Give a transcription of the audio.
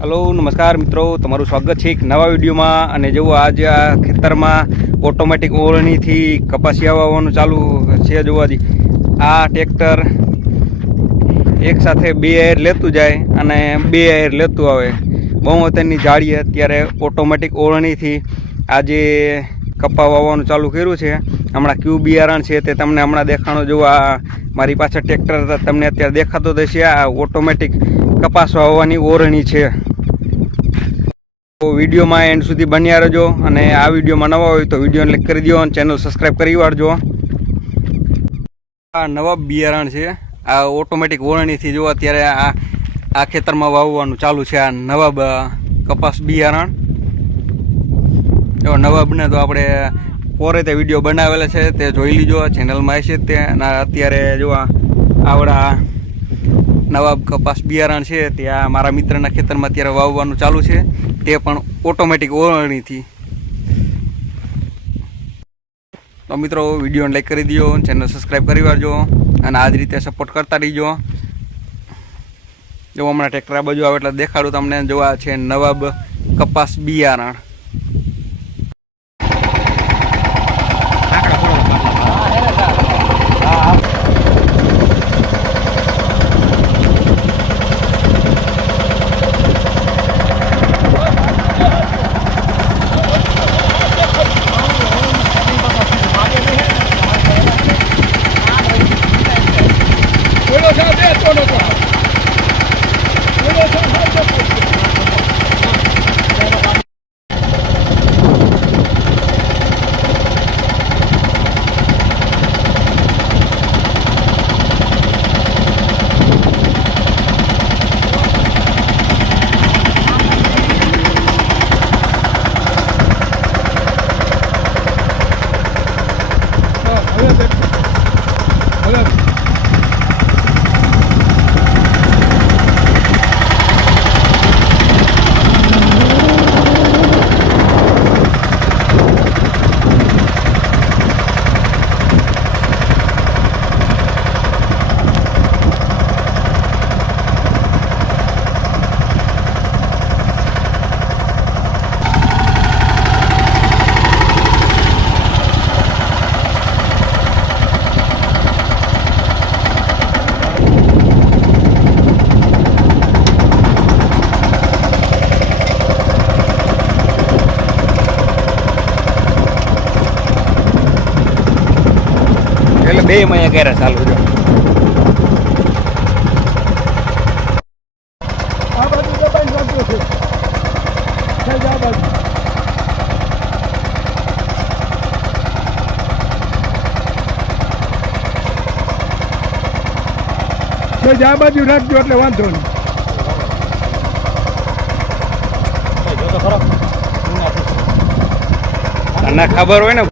Hello नमस्कार मित्रों, तमारू स्वागत है एक नवा विडियो में। अने जो आज आ खेतर में ऑटोमेटिक ओळणी थी कपासिया वावવાનું चालू छे। जो आ ट्रेक्टर एक साथे बे एयर लेतु जाए अने बे एयर लेतु आवे। बहु अत्याરની जाळी अत्यारे ऑटोमेटिक ओळणी थी आज कपा वावવાનું चालू कर्યું છે। हमણાં क्यू बियारण છે તે તમને हमણાં દેખાણો। जो आ मारी पाछळ ट्रेक्टर तमने अत्यारे देखातो हशे। आ ऑटोमेटिक कपास वावવાની ओळणी છે। तो विडियो में एंड सुधी बन्या रहो। अने आ विडियो में नवा हो तो विडियो ने लाइक कर दियो और चैनल सब्सक्राइब करी वाळजो। आ नवा बियारण है। आ ऑटोमेटिक ओळणी थी जो अत्यारे आ खेतर में वावવાનું चालू है। आ नवाब कपास बियारण जो नवाब ने तो आपणे पोरे ते विडियो बनावेला है ते जोई लीजो। चैनल में हशे ते अत्यारे जो आवड़ा नवाब कपास बियारण है ते आ मारा मित्रना खेतरमां अत्यारे वावવાનું चालू है। ते पण ऑटोमेटिक ओळणी थी। तो मित्रों विडियो ने लाइक करी दियो, चैनल सब्सक्राइब करी वाळजो अने आज रीते सपोर्ट करता रहीजो। जो हमણાં ट्रेक्टर आ बाजू आवे એટલે દેખાડું તમને। જો આ છે નવાબ કપાસ બિયારણ। એટલે બે મહિના કર્યા ચાલુ જો આ બાજુ દબાઈ નાખ્યો છે છે જા બાજુ છે જા બાજુ રાખજો એટલે વાંધો નહીં। તને ખબર હોય ને